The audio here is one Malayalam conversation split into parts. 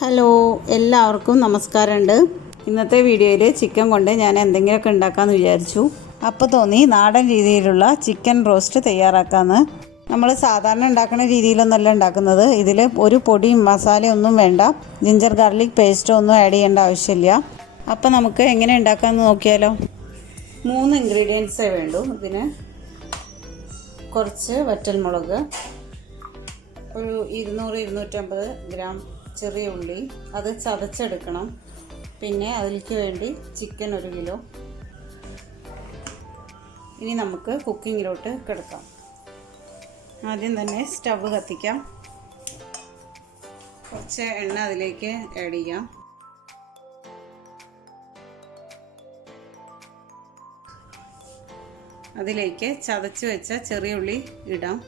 ഹലോ, എല്ലാവർക്കും നമസ്കാരമുണ്ട്. ഇന്നത്തെ വീഡിയോയിൽ ചിക്കൻ കൊണ്ട് ഞാൻ എന്തെങ്കിലുമൊക്കെ ഉണ്ടാക്കാമെന്ന് വിചാരിച്ചു. അപ്പോൾ തോന്നി നാടൻ രീതിയിലുള്ള ചിക്കൻ റോസ്റ്റ് തയ്യാറാക്കാമെന്ന്. നമ്മൾ സാധാരണ ഉണ്ടാക്കുന്ന രീതിയിലൊന്നല്ല ഉണ്ടാക്കുന്നത്. ഇതിൽ ഒരു പൊടിയും മസാലയൊന്നും വേണ്ട, ജിഞ്ചർ ഗാർലിക് പേസ്റ്റോ ഒന്നും ആഡ് ചെയ്യേണ്ട ആവശ്യമില്ല. അപ്പോൾ നമുക്ക് എങ്ങനെ ഉണ്ടാക്കാമെന്ന് നോക്കിയാലോ. 3 ഇൻഗ്രീഡിയൻസേ വേണ്ടൂ. ഇതിന് കുറച്ച് വറ്റൽമുളക്, ഒരു 200-250 ഗ്രാം ചെറിയ ഉള്ളി, അത് ചതച്ചെടുക്കണം. പിന്നെ അതിലേക്ക് വേണ്ടി ചിക്കൻ 1 കിലോ. ഇനി നമുക്ക് കുക്കിങ്ങിലോട്ട് കിടക്കാം. ആദ്യം തന്നെ സ്റ്റവ് കത്തിക്കാം. കുറച്ച് എണ്ണ അതിലേക്ക് ആഡ് ചെയ്യാം. അതിലേക്ക് ചതച്ച് വെച്ച ചെറിയ ഉള്ളി ഇടാം.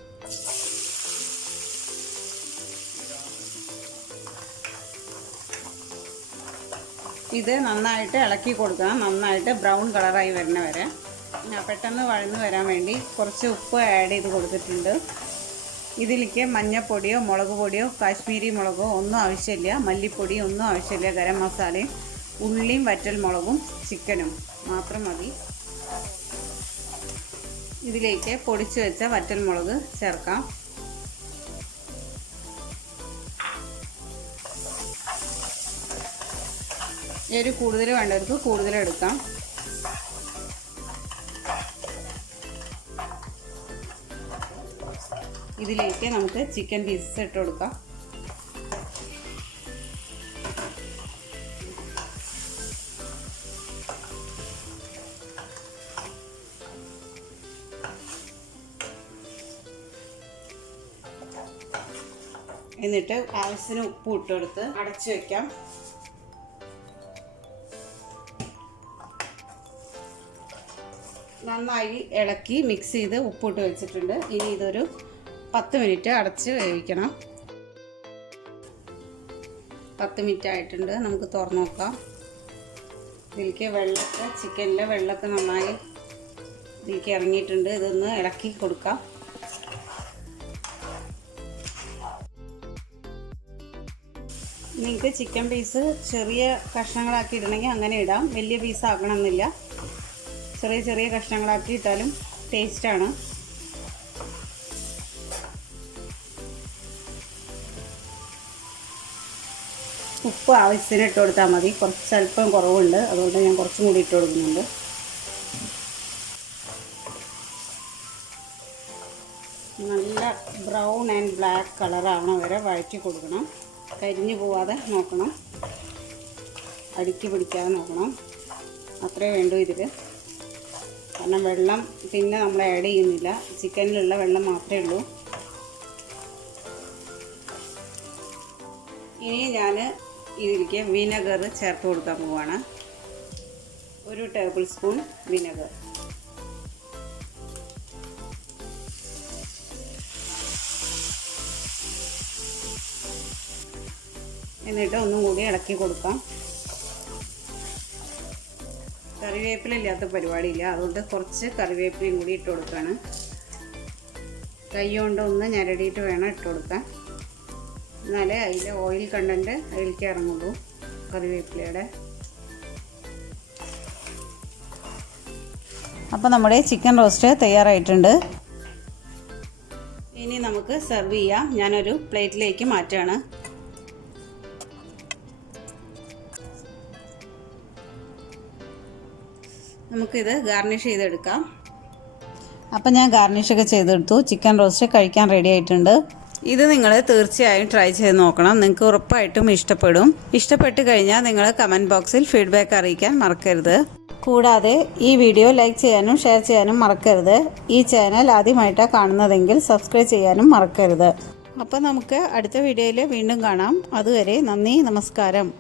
ഇത് നന്നായിട്ട് ഇളക്കി കൊടുക്കണം. നന്നായിട്ട് ബ്രൗൺ കളറായി വരുന്ന വരെ. പെട്ടെന്ന് വഴന്ന് വരാൻ വേണ്ടി കുറച്ച് ഉപ്പ് ആഡ് ചെയ്ത് കൊടുത്തിട്ടുണ്ട്. ഇതിലേക്ക് മഞ്ഞൾപ്പൊടിയോ മുളക് പൊടിയോ കാശ്മീരി മുളകോ ഒന്നും ആവശ്യമില്ല, മല്ലിപ്പൊടി ഒന്നും ആവശ്യമില്ല. ഗരം മസാലയും ഉള്ളിയും വറ്റൽമുളകും ചിക്കനും മാത്രം മതി. ഇതിലേക്ക് പൊടിച്ച് വെച്ച വറ്റൽമുളക് ചേർക്കാം. എരിവ് കൂടുതൽ വേണ്ടവർക്ക് കൂടുതൽ എടുക്കാം. ഇതിലേക്ക് നമുക്ക് ചിക്കൻ പീസസ് ഇട്ട് കൊടുക്കാം. എന്നിട്ട് ആവശ്യത്തിന് ഉപ്പ് ഇട്ട് കൊടുത്ത് അടച്ചു വയ്ക്കാം. നന്നായി ഇളക്കി മിക്സ് ചെയ്ത് ഉപ്പിട്ട് വെച്ചിട്ടുണ്ട്. ഇനി ഇതൊരു 10 മിനിറ്റ് അടച്ച് വേവിക്കണം. 10 മിനിറ്റ് ആയിട്ടുണ്ട്. നമുക്ക് തുറന്ന് നോക്കാം. ഇതിലേക്ക് വെള്ളമൊക്കെ, ചിക്കനിലെ വെള്ളമൊക്കെ നന്നായി ഇതിലേക്ക് ഇറങ്ങിയിട്ടുണ്ട്. ഇതൊന്ന് ഇളക്കി കൊടുക്കാം. നിങ്ങൾക്ക് ചിക്കൻ പീസ് ചെറിയ കഷ്ണങ്ങളാക്കി ഇടണമെങ്കിൽ അങ്ങനെ ഇടാം. വലിയ പീസ് ആക്കണമെന്നില്ല. ചെറിയ ചെറിയ കഷ്ണങ്ങളാക്കി ഇട്ടാലും ടേസ്റ്റാണ്. ഉപ്പ് ആവശ്യത്തിന് ഇട്ട് കൊടുത്താൽ മതി. കുറച്ച് അല്പം കുറവുണ്ട്, അതുകൊണ്ട് ഞാൻ കുറച്ചും കൂടി ഇട്ട് കൊടുക്കുന്നുണ്ട്. നല്ല ബ്രൗൺ ആൻഡ് ബ്ലാക്ക് കളറാവണ വരെ വഴറ്റി കൊടുക്കണം. കരിഞ്ഞു പോവാതെ നോക്കണം, അടിക്ക് പിടിക്കാതെ നോക്കണം. അത്രേ വേണ്ടൂ ഇതിൽ. കാരണം വെള്ളം പിന്നെ നമ്മൾ ആഡ് ചെയ്യുന്നില്ല, ചിക്കനിലുള്ള വെള്ളം മാത്രമേ ഉള്ളൂ. ഇനി ഞാൻ ഇതിലേക്ക് വിനെഗർ ചേർത്ത് കൊടുക്കാൻ പോവുകയാണ്. 1 ടേബിൾ സ്പൂൺ വിനെഗർ. എന്നിട്ട് ഒന്നും കൂടി ഇളക്കി കൊടുക്കാം. കറിവേപ്പില ഇല്ലാത്ത പരിപാടിയില്ല, അതുകൊണ്ട് കുറച്ച് കറിവേപ്പിലയും കൂടി ഇട്ട് കൊടുക്കുകയാണ്. കൈ കൊണ്ട് ഒന്ന് ഞരടിയിട്ട് വേണം ഇട്ട് കൊടുക്കാൻ, എന്നാലേ അതിലെ ഓയിൽ കണ്ടൻറ്റ് അതിലേക്ക് ഇറങ്ങുള്ളൂ കറിവേപ്പിലയുടെ. അപ്പോൾ നമ്മുടെ ചിക്കൻ റോസ്റ്റ് തയ്യാറായിട്ടുണ്ട്. ഇനി നമുക്ക് സെർവ് ചെയ്യാം. ഞാനൊരു പ്ലേറ്റിലേക്ക് മാറ്റുകയാണ്. നമുക്കിത് ഗാർണിഷ് ചെയ്തെടുക്കാം. അപ്പം ഞാൻ ഗാർണിഷൊക്കെ ചെയ്തെടുത്തു. ചിക്കൻ റോസ്റ്റ് കഴിക്കാൻ റെഡി ആയിട്ടുണ്ട്. ഇത് നിങ്ങൾ തീർച്ചയായും ട്രൈ ചെയ്ത് നോക്കണം. നിങ്ങൾക്ക് ഉറപ്പായിട്ടും ഇഷ്ടപ്പെടും. ഇഷ്ടപ്പെട്ട് കഴിഞ്ഞാൽ നിങ്ങൾ കമൻറ്റ് ബോക്സിൽ ഫീഡ്ബാക്ക് അറിയിക്കാൻ മറക്കരുത്. കൂടാതെ ഈ വീഡിയോ ലൈക്ക് ചെയ്യാനും ഷെയർ ചെയ്യാനും മറക്കരുത്. ഈ ചാനൽ ആദ്യമായിട്ടാണ് കാണുന്നതെങ്കിൽ സബ്സ്ക്രൈബ് ചെയ്യാനും മറക്കരുത്. അപ്പോൾ നമുക്ക് അടുത്ത വീഡിയോയിൽ വീണ്ടും കാണാം. അതുവരെ നന്ദി, നമസ്കാരം.